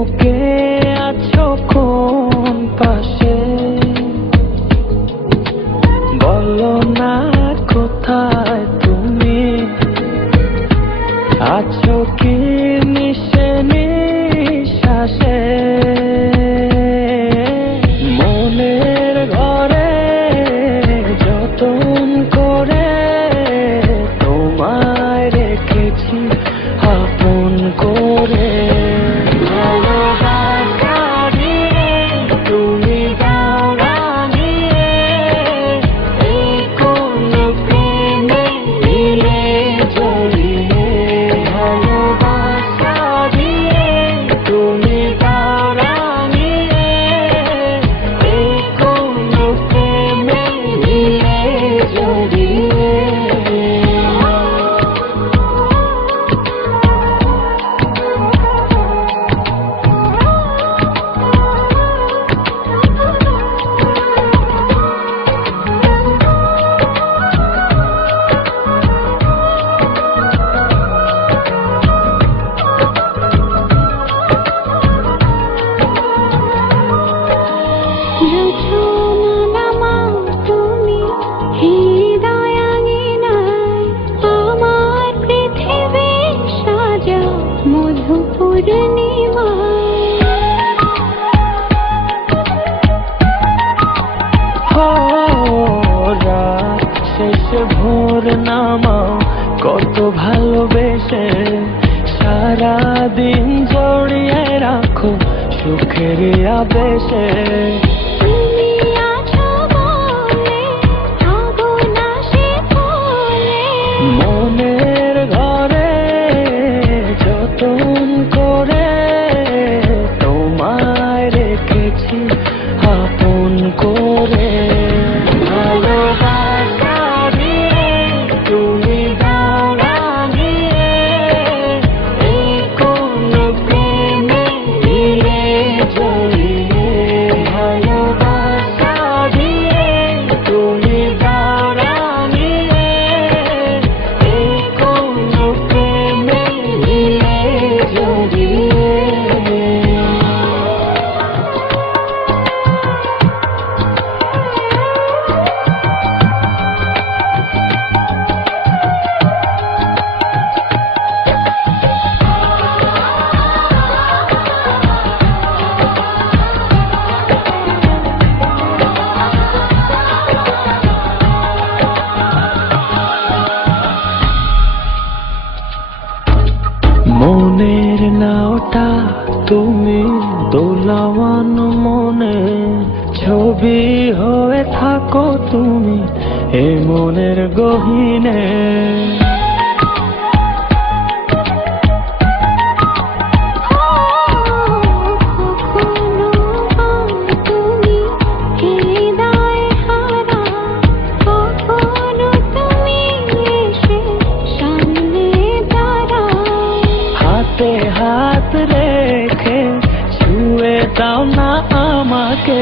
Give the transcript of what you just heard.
বুকে আছো কোন পাশে, বলো না কোথায় তুমি আছো কি মিশে নিঃশ্বাসে। মনের ঘরে যতন করে তোমায় রেখেছি আপন করে। শেষে ভোর নামাও কত ভালোবেসে, সারাদিন জড়িয়ে রাখো সুখের আবেশে। মনের ঘরে যতন করে তোমায় রেখেছি আপন করে। মনের নাওটা তুমি দোলাওয়ান মনে, ছবি হয়ে থাকো তুমি এ মনের গহীনে। হাত রেখে ছুঁয়ে দাও না আমাকে।